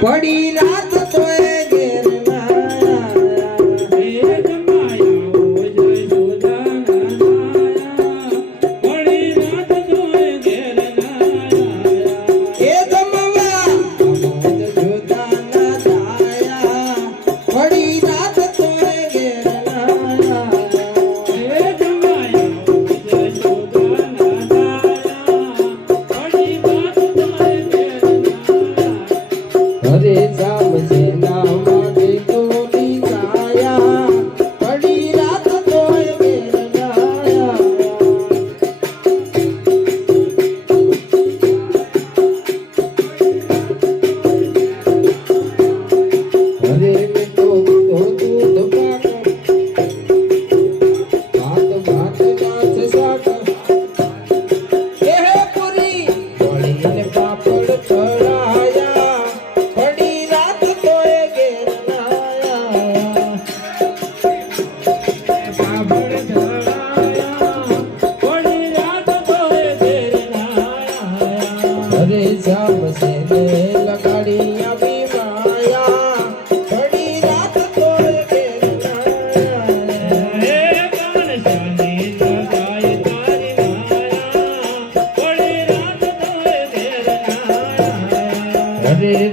પડી રાત તોય ઘેર ના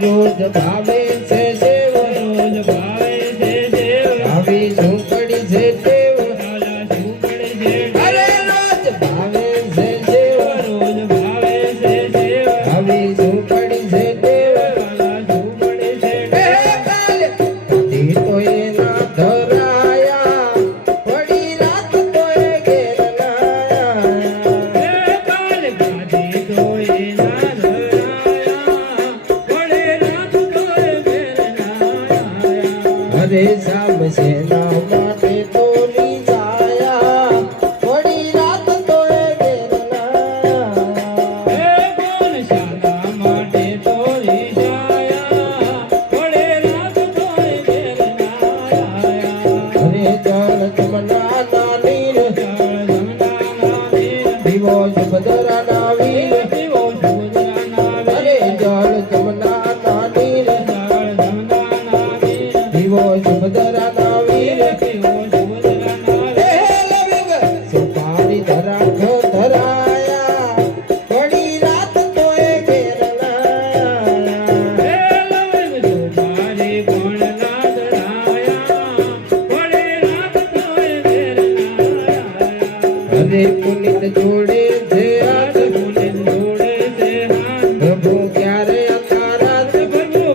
રોજ ભાવે છે દેવ રોજ ભાવે છે દેવ આવી ઝૂંપડી છે દેવ ઝૂંપડી છે અરે રોજ ભાવે છે દેવ રોજ ભાવે છે દેવ આવી ઝૂંપડી છે દેવ ઝૂંપડી છે કાલે કદી તો એના ધરાયા પડી રાત તો એ ઘેર ના કાલે કદી તો એના હરે શ્યામ સેના માટે તો